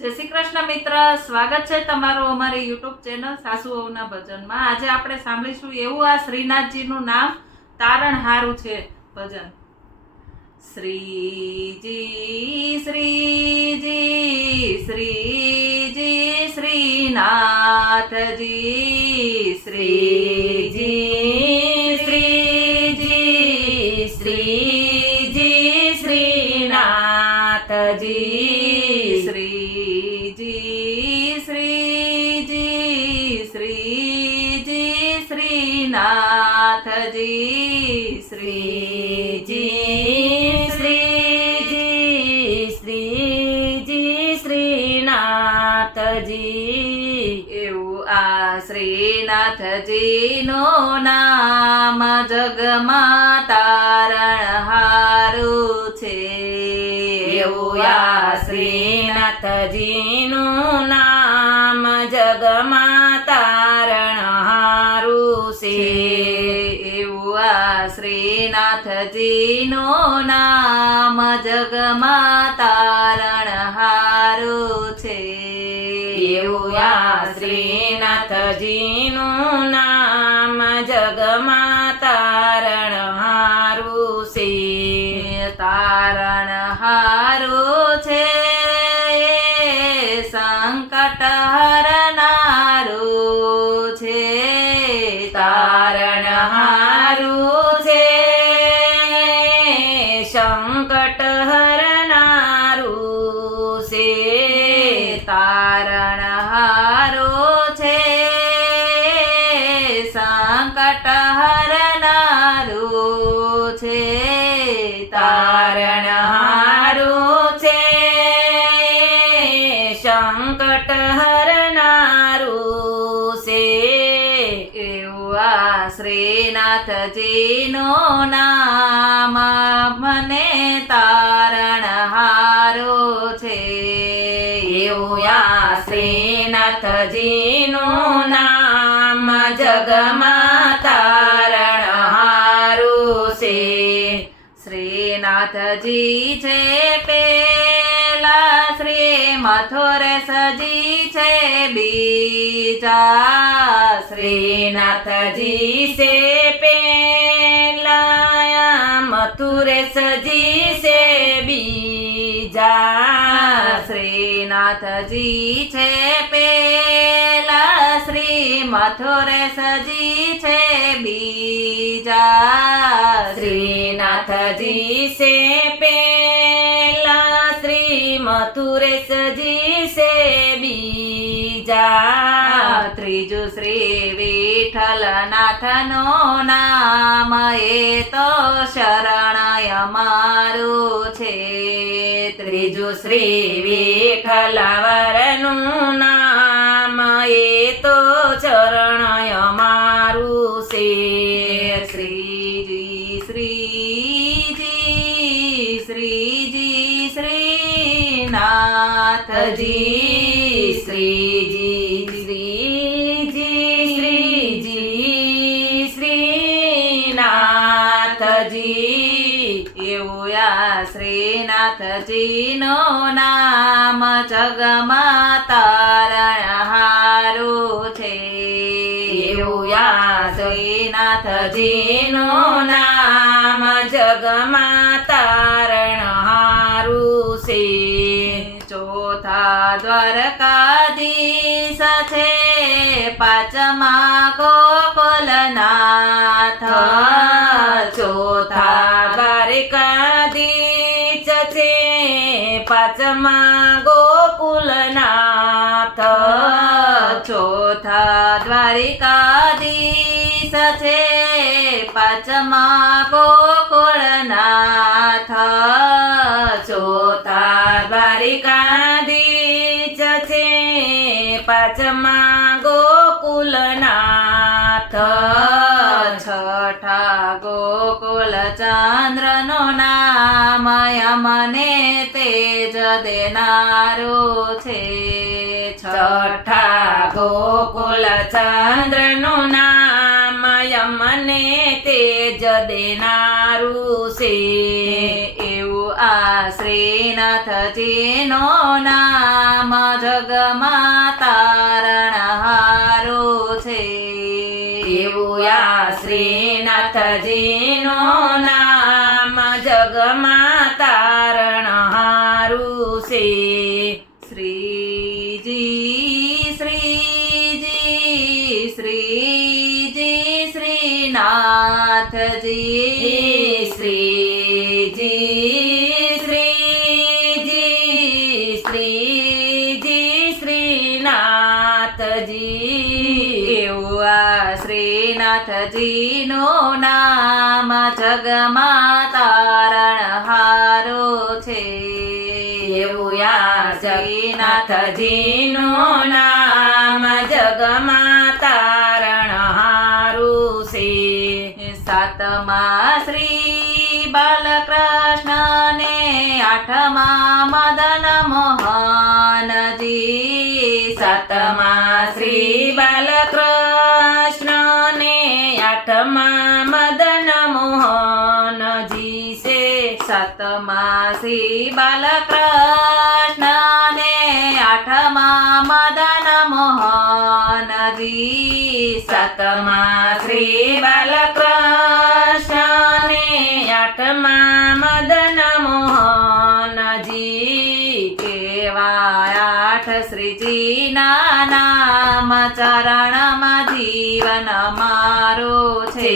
જય શ્રી કૃષ્ણ મિત્ર, સ્વાગત છે તમારું અમારી યુટ્યુબ ચેનલ સાસુઓના ભજનમાં। આજે આપણે સાંભળીશું એવું આ શ્રીનાથજીનું નામ તારણહારું છે ભજન। શ્રીજી શ્રીજી શ્રીજી શ્રીનાથજી, શ્રીજી શ્રીજી શ્રીજી શ્રીનાથજી, શ્રીજી શ્રીજી શ્રીજી શ્રીનાથજી, શ્રીજી શ્રીજી શ્રીજી શ્રીનાથજી। એવું આ શ્રીનાથજીનું નામ જગમાં તારણહારું છે। એવું આ શ્રીનાથજીનું નામ જગમાં તારણહારું છે। એવું આ શ્રીનાથજીનું નામ જગમાં તારણહારું છે। એવું આ શ્રીનાથજીનું નામ જગમાં તારણહારું છે। તારણહારું છે સંકટ હરનારું છે। તારણહારું છે સંકટ હરનારું છે। તારણહારું છે સંકટ હરનારું છે। તારણહારું છે સંકટ હરનારું છે। એવું આ શ્રીનાથજીનું નામ મને તારણહારું છે। એવું આ શ્રીનાથજીનું નામ જગમાં તારણહારું છે। શ્રીનાથજી છે પેલા, શ્રી મથુરેશજી છે બીજા। શ્રીનાથજી છે પેલા, મથુરેશજી છે બીજા। શ્રીનાથજી છે પેલા, શ્રી મથુરેશજી છે બીજા। શ્રીનાથજી છે પેલા, શ્રી મથુરેશજી છે બીજા। ત્રીજું શ્રી વિઠ્ઠલનાથનું નામ એ તો શરણય મારું છે। ત્રીજું શ્રી વિઠ્ઠલવરનું નામ એ તો ચરણય મારું છે। શ્રીજી શ્રીજી શ્રીજી શ્રીનાથજી, શ્રીજી શ્રીજી શ્રીજી શ્રીનાથજી। એવું આ શ્રીનાથજીનું નામ જગમાં તારણહારું છે। એવું આ શ્રીનાથજીનું નામ જગમાં તારણહારું છે। ચોથા દ્વારકાધીશ છે, પાંચમા ગોકુલનાથ। ચોથા દ્વારકાધીશ છે, પાંચમા ગોકુલનાથ। ચોથા દ્વારિકાધીશ છે, પાંચમા ગોકુળનાથ। ચોથા દ્વારિકાધીશ છે, પાંચમા ગોકુલનાથ। છઠ્ઠા ગોકુલ ચંદ્રનું નામ મને તેજ દેનારું છે। છઠ્ઠા ગોકુલ ચંદ્રનું નામ મને તેજ દેનારું છે। એવું આ શ્રીનાથજીનું નામ જગમાં તારણહારું છે. એવું આ શ્રીનાથજીનું નામ જગમાં તારણહારું છે. શ્રીજી શ્રીજી શ્રીજી શ્રીનાથજી. શ્રીજી શ્રીજી શ્રીજી શ્રીનાથજી. એવું આ શ્રીનાથજીનું નામ જગમાં તારણહારું છે. એવું આ શ્રીનાથજીનું નામ જગમાં તારણહારું છે. સાતમા શ્રી બાલકૃષ્ણ ને આઠમા મદન મોહનજી. સાતમા શ્રી બાલકૃષ્ણ ને આઠમા મદન મોહનજી છે. સાતમા શ્રી બાલકૃષ્ણ ને આઠમા મદન મોહનજી. સાતમા શ્રી બાલકૃષ્ણ ને આઠમા મદન મોહનજી. એવા આઠ શ્રીજીના નામ ચરણમાં જીવન મારું છે.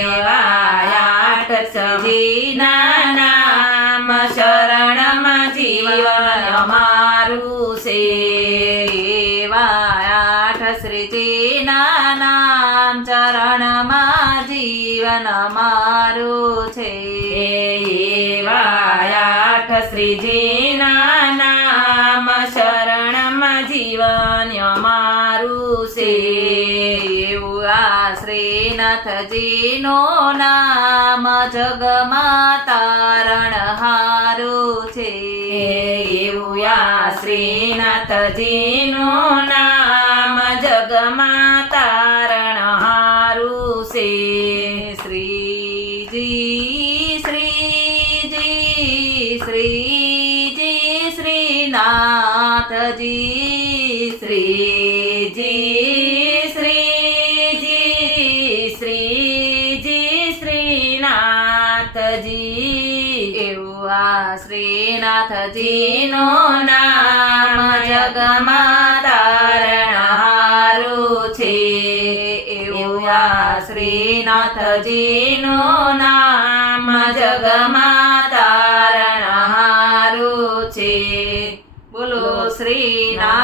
એવા આઠ શ્રીજીના નામ શરણમાં જીવન અમારું છે. એવા આઠ શ્રીજીના નામ ચરણમાં જીવન મારું છે. એવા આઠ શ્રીજીના નામ શરણમાં જીવન અમારું છે. એવું આ શ્રીનાથજીનું નામ જગમાં તારણહારું છે. એવું આ શ્રીનાથજીનું નામ જગમાં તારણહારું છે. શ્રીજી શ્રીજી શ્રીજી શ્રીનાથજી. શ્રીજી શ્રીજી શ્રીજી શ્રીનાથજી. એવું આ શ્રીનાથજીનું જીનું નામ જગમાં તારણહારું છે. એવું આ શ્રીનાથજીનું નામ જગમાં તારણહારું છે. બોલો શ્રીનાથજી.